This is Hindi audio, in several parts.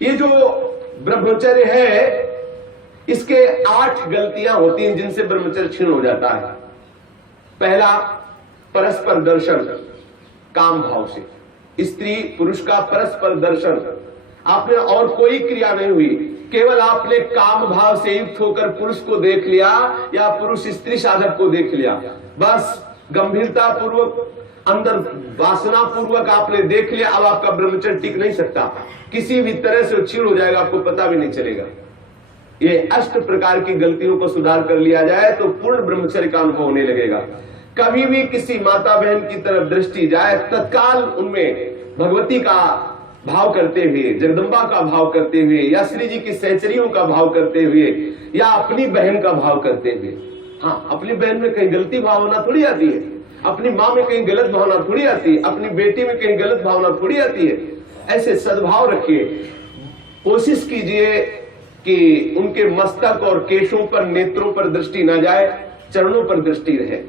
ये जो ब्रह्मचर्य है, इसके 8 गलतियां होती हैं जिनसे ब्रह्मचर्य क्षीण हो जाता है। पहला, परस्पर दर्शन काम भाव से। स्त्री पुरुष का परस्पर दर्शन, आपने और कोई क्रिया नहीं हुई, केवल आपने काम भाव से युक्त होकर पुरुष को देख लिया या पुरुष स्त्री साधक को देख लिया, बस गंभीरता पूर्वक अंदर वासना पूर्वक आपने देख लिया। अब आपका ब्रह्मचर्य टिक नहीं सकता, किसी भी तरह से क्षीण हो जाएगा, आपको पता भी नहीं चलेगा। ये 8 प्रकार की गलतियों को सुधार कर लिया जाए तो पूर्ण ब्रह्मचर्य का अनुभव होने लगेगा। कभी भी किसी माता बहन की तरफ दृष्टि जाए, तत्काल उनमें भगवती का भाव करते हुए, जगदम्बा का भाव करते हुए, या श्री जी की सहचरियों का भाव करते हुए, या अपनी बहन का भाव करते हुए। हाँ, अपनी बहन में कहीं गलती भावना थोड़ी आती है, अपनी माँ में कहीं गलत भावना थोड़ी आती है, अपनी बेटी में कहीं गलत भावना थोड़ी आती है। ऐसे सद्भाव रखिए, कोशिश कीजिए कि उनके मस्तक और केशों पर, नेत्रों पर दृष्टि न जाए, चरणों पर दृष्टि रहे।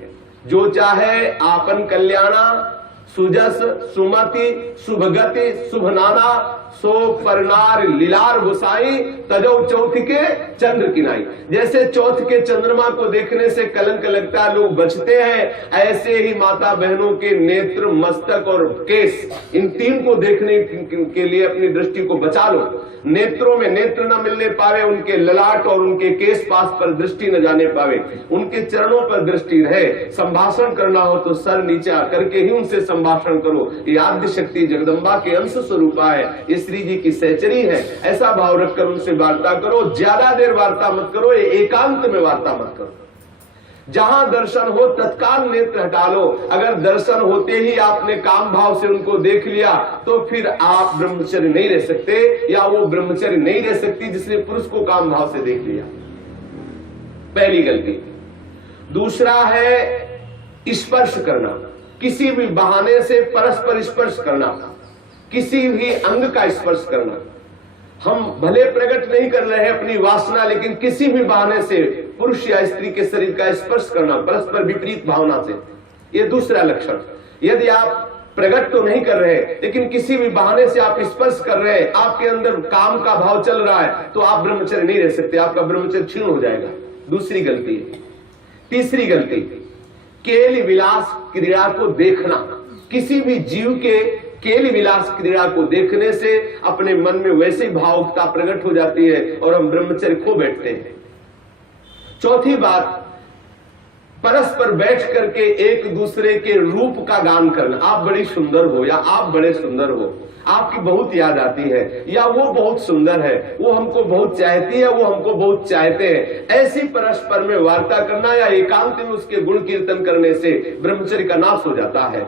जो चाहे आपन कल्याणा, सुजस सुमति शुभगति शुभनाना, सो परनार लीलार गुसाई, तजो चौथ के चंद्र किनाई। जैसे चौथ के चंद्रमा को देखने से कलंक लगता है, लोग बचते हैं, ऐसे ही माता बहनों के नेत्र, मस्तक और केस, इन 3 को देखने के लिए अपनी दृष्टि को बचा लो। नेत्रों में नेत्र न मिलने पावे, उनके ललाट और उनके केस पास पर दृष्टि न जाने पावे, उनके चरणों पर दृष्टि रहे। संभाषण करना हो तो सर नीचा करके ही उनसे संभाषण करो। ये आद्य शक्ति जगदम्बा के अंश स्वरूपा है, ये श्री जी की सहचरी है। ऐसा भाव रखकर उनसे वार्ता करो। ज्यादा देर वार्ता मत करो, ये एकांत में वार्ता मत करो। जहां दर्शन हो तत्काल नेत्र हटा लो। अगर दर्शन होते ही आपने काम भाव से उनको देख लिया तो फिर आप ब्रह्मचर्य नहीं रह सकते, या वो ब्रह्मचर्य नहीं रह सकती जिसने पुरुष को काम भाव से देख लिया। पहली गलती। दूसरा है स्पर्श करना, किसी भी बहाने से परस्पर स्पर्श करना, किसी भी अंग का स्पर्श करना। हम भले प्रकट नहीं कर रहे हैं अपनी वासना, लेकिन किसी भी बहाने से पुरुष या स्त्री के शरीर का स्पर्श करना परस्पर विपरीत भावना से, यह दूसरा लक्षण। यदि आप प्रकट तो नहीं कर रहे लेकिन किसी भी बहाने से आप स्पर्श कर रहे हैं, आपके अंदर काम का भाव चल रहा है, तो आप ब्रह्मचर्य नहीं रह सकते, आपका ब्रह्मचर्य क्षीण हो जाएगा। दूसरी गलती। तीसरी गलती, केली विलास क्रीड़ा को देखना। किसी भी जीव के केली विलास क्रीड़ा को देखने से अपने मन में वैसी भावुकता प्रकट हो जाती है और हम ब्रह्मचर्य खो बैठते हैं। चौथी बात, परस्पर बैठ करके एक दूसरे के रूप का गान करना। आप बड़ी सुंदर हो, या आप बड़े सुंदर हो, आपकी बहुत याद आती है, या वो बहुत सुंदर है, वो हमको बहुत चाहती है, वो हमको बहुत चाहते हैं। ऐसी परस्पर में वार्ता करना या एकांत में उसके गुण कीर्तन करने से ब्रह्मचर्य का नाश हो जाता है।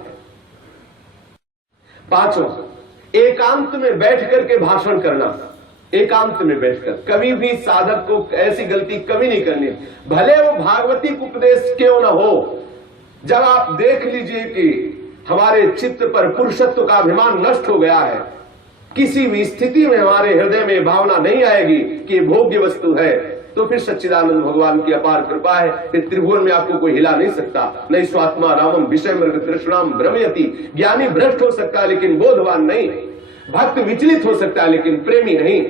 पांचों, एकांत में बैठ करके भाषण करना। एकांत में बैठकर कभी भी साधक को ऐसी गलती कभी नहीं करनी, भले वो भागवती उपदेश क्यों ना हो। जब आप देख लीजिए कि हमारे चित्त पर पुरुषत्व का अभिमान नष्ट हो गया है, किसी भी स्थिति में हमारे हृदय में भावना नहीं आएगी कि ये भोग्य वस्तु है, तो फिर सच्चिदानंद भगवान की अपार कृपा है। फिर त्रिभुवन में आपको कोई हिला नहीं सकता। नहीं स्वात्मा रामम विषय मृग तृष्णाम भ्रमयति। ज्ञानी भ्रष्ट हो सकता है लेकिन बोधवान नहीं, भक्त विचलित हो सकता है लेकिन प्रेमी नहीं।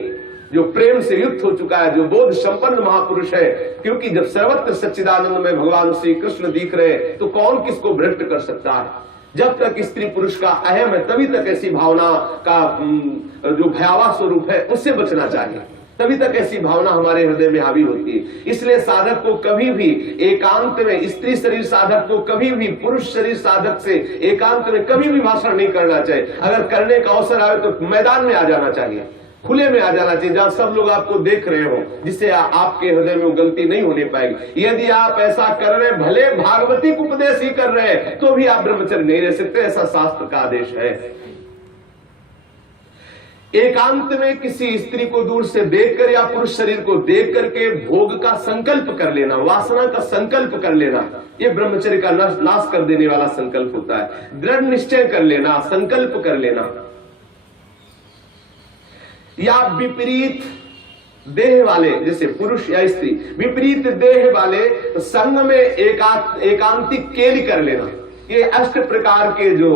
जो प्रेम से युक्त हो चुका है, जो बोध संपन्न महापुरुष है, क्योंकि जब सर्वत्र सच्चिदानंद में भगवान श्री कृष्ण दिख रहे तो कौन किसको भ्रष्ट कर सकता है। जब तक स्त्री पुरुष का अहम है तभी तक ऐसी भावना का जो भयावह स्वरूप है उससे बचना चाहिए, तभी तक ऐसी भावना हमारे हृदय में हावी होती है। इसलिए साधक को कभी भी एकांत में, स्त्री शरीर साधक को कभी भी पुरुष शरीर साधक से एकांत में कभी भी भाषण नहीं करना चाहिए। अगर करने का अवसर आए तो मैदान में आ जाना चाहिए, खुले में आ जाना चाहिए, जहां सब लोग आपको देख रहे हो, जिससे आपके हृदय में वो गलती नहीं होने पाएगी। यदि आप ऐसा कर रहे, भले भागवती उपदेश ही कर रहे हैं, तो भी आप ब्रह्मचर्य नहीं रह सकते, ऐसा शास्त्र का आदेश है। एकांत में किसी स्त्री को दूर से देखकर या पुरुष शरीर को देख करके भोग का संकल्प कर लेना, वासना का संकल्प कर लेना, ये ब्रह्मचर्य का नाश कर देने वाला संकल्प होता है। दृढ़ निश्चय कर लेना, संकल्प कर लेना। या विपरीत देह वाले, जैसे पुरुष या स्त्री, विपरीत देह वाले संग में एकांतिक केली कर लेना। ये अष्ट प्रकार के जो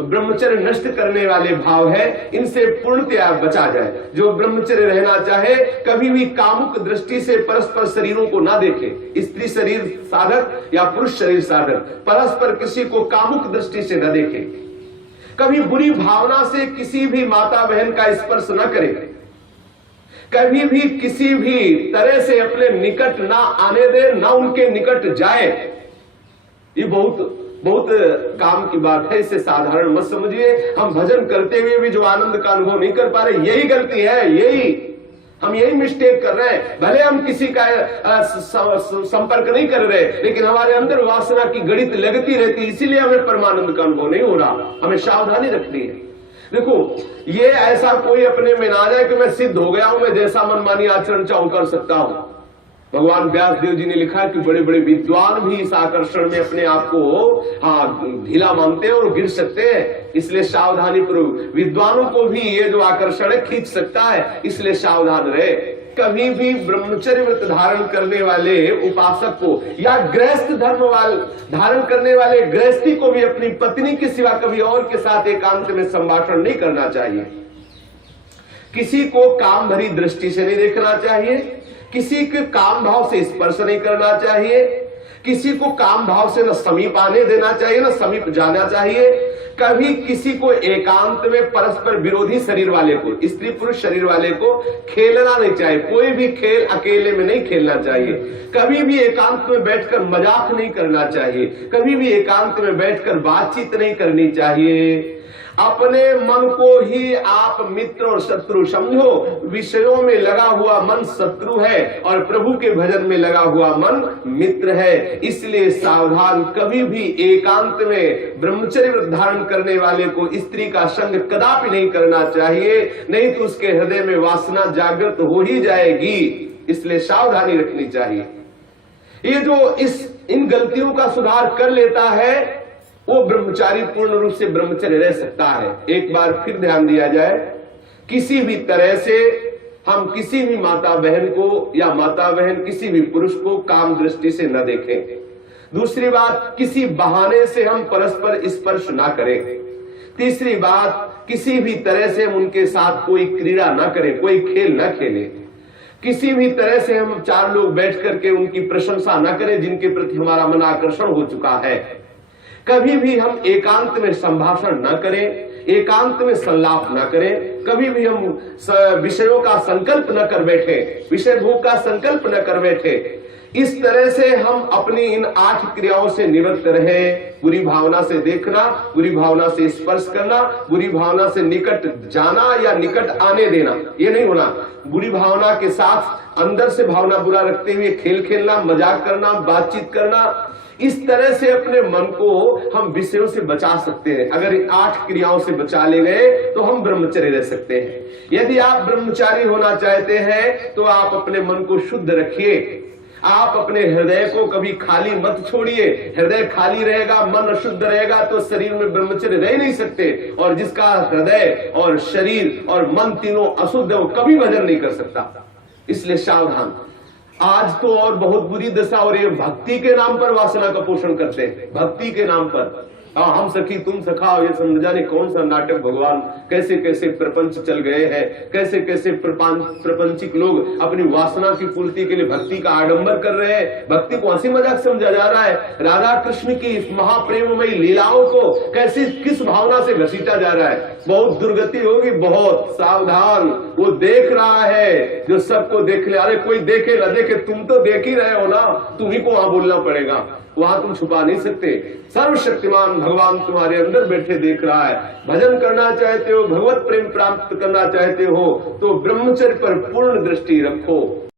ब्रह्मचर्य नष्ट करने वाले भाव है, इनसे पूर्णतया बचा जाए। जो ब्रह्मचर्य रहना चाहे कभी भी कामुक दृष्टि से परस्पर शरीरों को ना देखे, स्त्री शरीर साधक या पुरुष शरीर साधक परस्पर किसी को कामुक दृष्टि से न देखे, कभी बुरी भावना से किसी भी माता बहन का स्पर्श न करे, कभी भी किसी भी तरह से अपने निकट ना आने दे, ना उनके निकट जाए। ये बहुत बहुत काम की बात है, इसे साधारण मत समझिए। हम भजन करते हुए भी जो आनंद का अनुभव नहीं कर पा रहे, यही गलती है, हम यही मिस्टेक कर रहे हैं। भले हम किसी का संपर्क नहीं कर रहे, लेकिन हमारे अंदर वासना की गणित लगती रहती, इसीलिए हमें परमानंद का अनुभव नहीं हो रहा। हमें सावधानी रखनी है। देखो, ये ऐसा कोई अपने में ना जाए कि मैं सिद्ध हो गया हूं, मैं जैसा मनमानी आचरण चाहूं कर सकता हूं। भगवान व्यास देव जी ने लिखा है कि बड़े बड़े विद्वान भी इस आकर्षण में अपने आप को ढीला मानते हैं और गिर सकते हैं। इसलिए सावधानी पूर्वक, विद्वानों को भी ये जो आकर्षण है खींच सकता है, इसलिए सावधान रहे। कभी भी ब्रह्मचर्य व्रत धारण करने वाले उपासक को या गृहस्थ धर्म धारण करने वाले गृहस्थी को भी अपनी पत्नी के सिवा कभी और के साथ एकांत में संभाषण नहीं करना चाहिए। किसी को काम भरी दृष्टि से नहीं देखना चाहिए, किसी के काम भाव से स्पर्श नहीं करना चाहिए, किसी को काम भाव से न समीप आने देना चाहिए न समीप जाना चाहिए। कभी किसी को एकांत में परस्पर विरोधी शरीर वाले को, स्त्री पुरुष शरीर वाले को खेलना नहीं चाहिए। कोई भी खेल अकेले में नहीं खेलना चाहिए। कभी भी एकांत में बैठकर मजाक नहीं करना चाहिए, कभी भी एकांत में बैठकर बातचीत नहीं करनी चाहिए। अपने मन को ही आप मित्र और शत्रु समझो। विषयों में लगा हुआ मन शत्रु है और प्रभु के भजन में लगा हुआ मन मित्र है। इसलिए सावधान, कभी भी एकांत में ब्रह्मचर्य व्रत धारण करने वाले को स्त्री का संग कदापि नहीं करना चाहिए, नहीं तो उसके हृदय में वासना जागृत हो ही जाएगी। इसलिए सावधानी रखनी चाहिए। ये जो इन गलतियों का सुधार कर लेता है, वो ब्रह्मचारी पूर्ण रूप से ब्रह्मचर्य रह सकता है। एक बार फिर ध्यान दिया जाए, किसी भी तरह से हम किसी भी माता बहन को या माता बहन किसी भी पुरुष को काम दृष्टि से न देखें। दूसरी बात, किसी बहाने से हम परस्पर स्पर्श ना करें। तीसरी बात, किसी भी तरह से हम उनके साथ कोई क्रीड़ा ना करें, कोई खेल ना खेलें। किसी भी तरह से हम चार लोग बैठ करके उनकी प्रशंसा ना करें जिनके प्रति हमारा मन आकर्षण हो चुका है। कभी भी हम एकांत में संभाषण न करें, एकांत में संलाप न करें। कभी भी हम विषयों का संकल्प न कर बैठे, विषय भोग का संकल्प न कर बैठे। इस तरह से हम अपनी इन 8 क्रियाओं से निवृत्त रहे। बुरी भावना से देखना, बुरी भावना से स्पर्श करना, बुरी भावना से निकट जाना या निकट आने देना, ये नहीं होना। बुरी भावना के साथ अंदर से भावना बुरा रखते हुए खेल खेलना, मजाक करना, बातचीत करना, इस तरह से अपने मन को हम विषयों से बचा सकते हैं। अगर 8 क्रियाओं से बचा ले गए तो हम ब्रह्मचर्य रह सकते हैं। यदि आप ब्रह्मचारी होना चाहते हैं तो आप अपने मन को शुद्ध रखिए। आप अपने हृदय को कभी खाली मत छोड़िए। हृदय खाली रहेगा, मन अशुद्ध रहेगा तो शरीर में ब्रह्मचर्य रह नहीं सकते। और जिसका हृदय और शरीर और मन तीनों अशुद्ध है, वो कभी भजन नहीं कर सकता। इसलिए सावधान। आज तो और बहुत बुरी दशा हो रही है, भक्ति के नाम पर वासना का पोषण करते हैं। भक्ति के नाम पर हम सखी तुम सखा, ये समझ जाने कौन सा नाटक। भगवान कैसे कैसे प्रपंच चल गए हैं, कैसे कैसे प्रपंचिक लोग अपनी वासना की पूर्ति के लिए भक्ति का आडंबर कर रहे हैं। भक्ति को हंसी मजाक समझा जा रहा है। राधा कृष्ण की इस महाप्रेममयी लीलाओं को कैसे किस भावना से घसीटा जा रहा है। बहुत दुर्गति होगी, बहुत सावधान। वो देख रहा है जो सबको देख ले। अरे कोई देखे न देखे, तुम तो देख ही रहे हो ना, तुम्ही को वहां बोलना पड़ेगा, वहां तुम छुपा नहीं सकते। सर्वशक्तिमान भगवान तुम्हारे अंदर बैठे देख रहा है। भजन करना चाहते हो, भगवत प्रेम प्राप्त करना चाहते हो तो ब्रह्मचर्य पर पूर्ण दृष्टि रखो।